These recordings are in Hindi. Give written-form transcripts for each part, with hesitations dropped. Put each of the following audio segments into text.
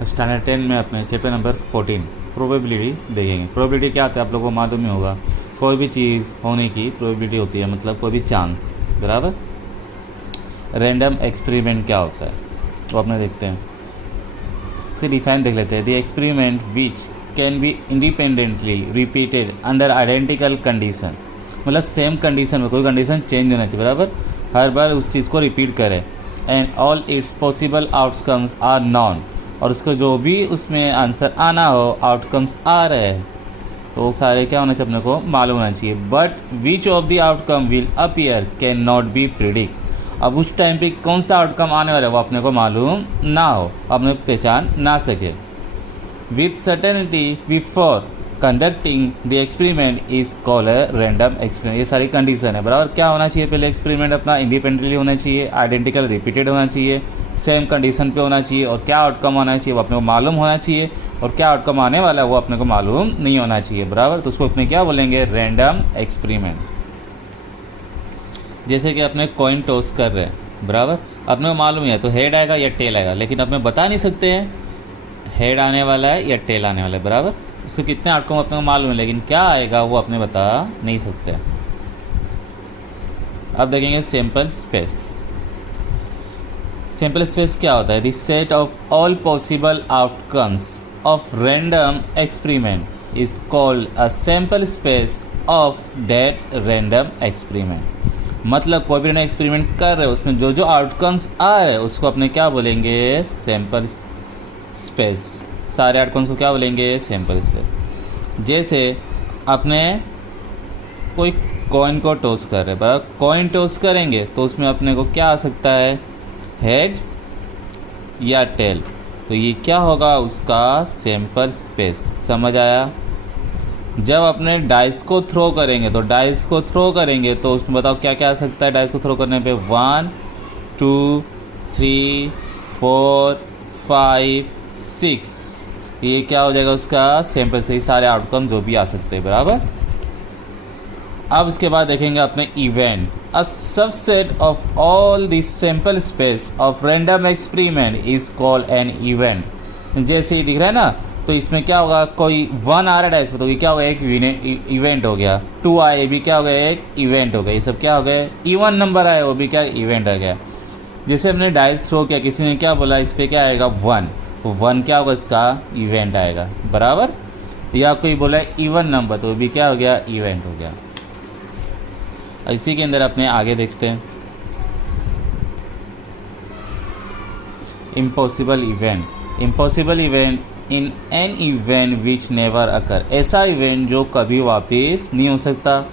स्टैंडर्ड 10 में अपने चैप्टर नंबर 14 प्रोबेबिलिटी देखेंगे। प्रोबेबिलिटी क्या होता है आप लोगों को मालूम ही होगा, कोई भी चीज़ होने की प्रोबेबिलिटी होती है, मतलब कोई भी चांस, बराबर। रैंडम एक्सपेरिमेंट क्या होता है वो अपने देखते हैं, इसके डिफाइन देख लेते हैं। The experiment which can be independently repeated under identical condition, मतलब सेम कंडीशन में, कोई कंडीशन चेंज होना चाहिए, बराबर, हर बार उस चीज़ को रिपीट करें। And all its possible outcomes are known, और उसको जो भी उसमें आंसर आना हो, आउटकम्स आ रहे हैं, तो वो सारे क्या होना चाहिए, अपने को मालूम होना चाहिए। But which of the outcome will appear can not be predict, अब उस टाइम पे कौन सा आउटकम आने वाला है वो अपने को मालूम ना हो, अपने पहचान ना सके। With certainty before conducting the experiment is called a random experiment, ये सारी कंडीशन है, बराबर। क्या होना चाहिए पहले, एक्सपेरिमेंट अपना इंडिपेंडेंटली होना चाहिए, आइडेंटिकल रिपीटेड होना चाहिए, सेम कंडीशन पे होना चाहिए, और क्या आउटकम आना चाहिए वो अपने को मालूम होना चाहिए, और क्या आउटकम आने वाला है वो अपने को मालूम नहीं होना चाहिए, बराबर। तो उसको अपने क्या बोलेंगे, रैंडम एक्सपेरिमेंट। जैसे कि अपने कॉइन टॉस कर रहे हैं, बराबर, अपने को मालूम है तो हेड आएगा या टेल आएगा, लेकिन अपने बता नहीं सकते हैं हेड आने वाला है या टेल आने वाला है, बराबर। उसके कितने आउटकम अपने को मालूम है, लेकिन क्या आएगा वो अपने बता नहीं सकते। अब देखेंगे सैंपल स्पेस। सैंपल स्पेस क्या होता है, the set of all possible outcomes of random experiment is called a sample space of that random experiment, मतलब कोई भी एक्सपेरिमेंट कर रहे हो उसमें जो जो आउटकम्स आ रहे हैं उसको अपने क्या बोलेंगे, सैंपल स्पेस। सारे आउटकम्स को क्या बोलेंगे, सैंपल स्पेस। जैसे अपने कोई कॉइन को टॉस कर रहे हैं, बराबर, कॉइन टॉस करेंगे तो उसमें अपने को क्या आ सकता है, हेड या टेल, तो ये क्या होगा, उसका सैंपल स्पेस। समझ आया। जब अपने डाइस को थ्रो करेंगे तो डाइस को थ्रो करेंगे तो उसमें बताओ क्या क्या आ सकता है डाइस को थ्रो करने पे, 1 2 3 4 5 6, ये क्या हो जाएगा, उसका सैंपल से ही सारे आउटकम जो भी आ सकते हैं, बराबर। अब इसके बाद देखेंगे अपने event. A subset of all the sample space of random experiment is called an event. जैसे ही दिख रहा है ना, तो इसमें क्या होगा, कोई 1 आ रहा है इसमें तो ये क्या हो गया, एक इवेंट हो गया। 2 आए, ये भी क्या हो गया, एक इवेंट हो गया। ये सब क्या हो गए, इवन नंबर आए, वो भी क्या इवेंट आ गया। जैसे हमने डाइस थ्रो किया, किसी ने क्या बोला इस पर क्या आएगा, 1, तो 1 क्या होगा, इसका इवेंट आएगा, बराबर। या कोई बोला इवन नंबर, तो भी क्या हो गया, इवेंट हो गया। इसी के अंदर अपने आगे देखते हैं, impossible event. Impossible event in an event which never occur, ऐसा इवेंट जो कभी वापस नहीं हो सकता।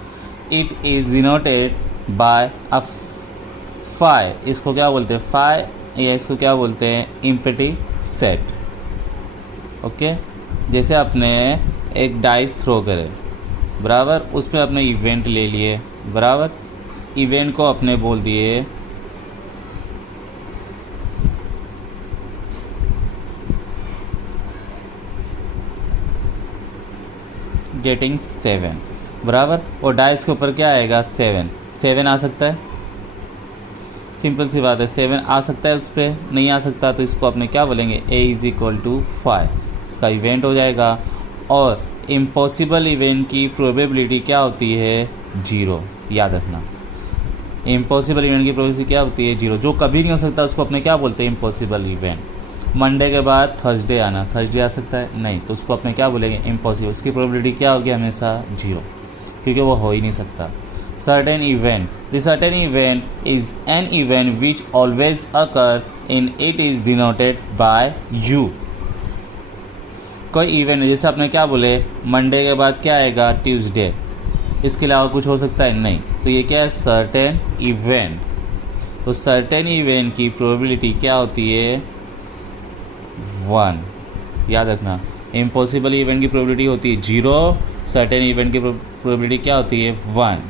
It is denoted by a phi, इसको क्या बोलते हैं, फाई, या इसको क्या बोलते हैं, एम्प्टी सेट। ओके, जैसे आपने एक डाइस थ्रो करे, बराबर, उस पर अपने इवेंट ले लिए, बराबर, इवेंट को अपने बोल दिए गेटिंग 7, बराबर, और डाइस के ऊपर क्या आएगा, 7 आ सकता है। सिंपल सी बात है, 7 आ सकता है, उस पर नहीं आ सकता तो इसको अपने क्या बोलेंगे, a इज़ इक्वल टू 5, इसका इवेंट हो जाएगा। और इम्पॉसिबल इवेंट की प्रोबेबिलिटी क्या होती है, 0, याद रखना। इम्पॉसिबल इवेंट की प्रोबेबिलिटी क्या होती है, 0, जो कभी नहीं हो सकता उसको अपने क्या बोलते हैं, इम्पॉसिबल इवेंट। मंडे के बाद थर्सडे आना, थर्सडे आ सकता है, नहीं, तो उसको अपने क्या बोलेंगे, इम्पॉसिबल। उसकी प्रोबेबिलिटी क्या होगी, हमेशा 0, क्योंकि वो हो ही नहीं सकता। Certain event, the certain event is an event which always occur in, it is denoted bye you. कोई इवेंट, जैसे आपने क्या बोले, मंडे के बाद क्या आएगा, ट्यूसडे, इसके अलावा कुछ हो सकता है, नहीं, तो ये क्या है, सर्टेन इवेंट। तो सर्टेन इवेंट की प्रोबेबिलिटी क्या होती है, 1, याद रखना। इम्पॉसिबल इवेंट की प्रोबेबिलिटी होती है 0, सर्टेन इवेंट की प्रोबेबिलिटी क्या होती है, 1।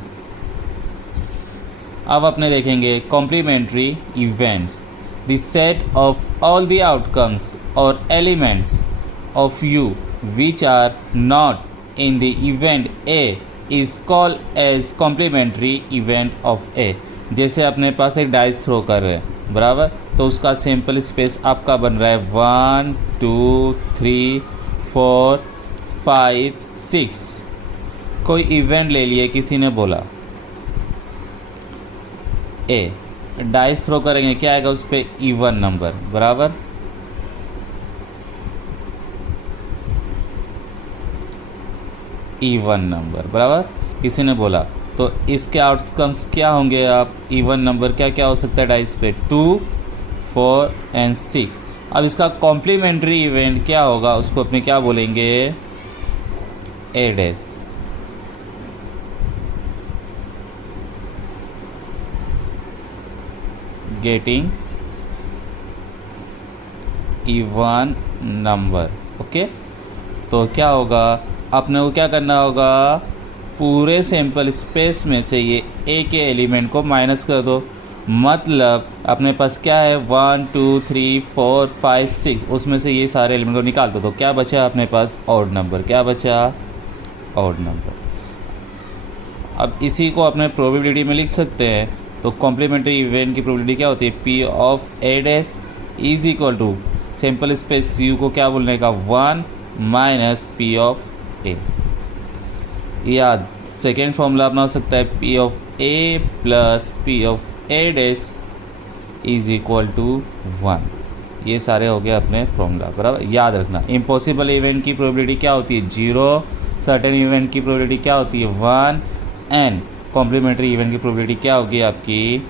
अब अपने देखेंगे complementary events. The set of all the outcomes और elements of U which are not in the event A is called as complementary event of A. जैसे अपने पास एक डाइस थ्रो कर रहे हैं, बराबर। तो उसका सैंपल स्पेस आपका बन रहा है 1 2 3 4 5 6। कोई इवेंट ले लिए, किसी ने बोला ए, डाइस थ्रो करेंगे, क्या आएगा उस पर इवन नंबर, बराबर। इवन नंबर, बराबर, किसी ने बोला। तो इसके आउटकम्स क्या होंगे? आप इवन नंबर क्या क्या हो सकता है डाइस पे? 2 4 एंड 6। अब इसका कॉम्प्लीमेंट्री इवेंट क्या होगा, उसको अपने क्या बोलेंगे? A dash. Getting even number, okay. तो क्या होगा, अपने को क्या करना होगा? पूरे सैंपल स्पेस में से ये ए के एलिमेंट को माइनस कर दो। मतलब अपने पास क्या है? 1 2 3 4 5 6, उसमें से ये सारे एलिमेंट को निकाल दो। तो क्या बचा अपने पास? Odd number. क्या बचा? Odd number. अब इसी को अपने प्रोबेबिलिटी में लिख सकते हैं। तो कॉम्प्लीमेंट्री इवेंट की प्रोबेबिलिटी क्या होती है? P of A dash is equal to sample space U को क्या बोलने का? 1 माइनस पी ऑफ ए। या सेकेंड फॉर्मूला अपना हो सकता है P of A plus P of A dash is equal to 1। ये सारे हो गए अपने फॉर्मूला, बराबर। याद रखना, इम्पॉसिबल इवेंट की प्रोबेबिलिटी क्या होती है? 0। सर्टेन इवेंट की प्रोबेबिलिटी क्या होती है? 1। एंड कॉम्प्लीमेंट्री इवेंट की प्रोबेबिलिटी क्या होगी आपकी?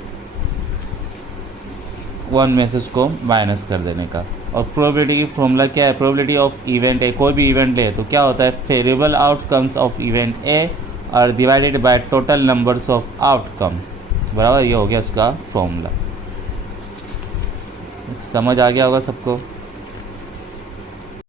1 में से उसको माइनस कर देने का। और प्रोबेबिलिटी की फॉर्मूला क्या है? प्रोबेबिलिटी ऑफ इवेंट ए, कोई भी इवेंट ले तो क्या होता है? Favourable outcomes of event A और divided by total numbers of outcomes, बराबर। ये हो गया उसका फॉर्मूला। समझ आ गया होगा सबको।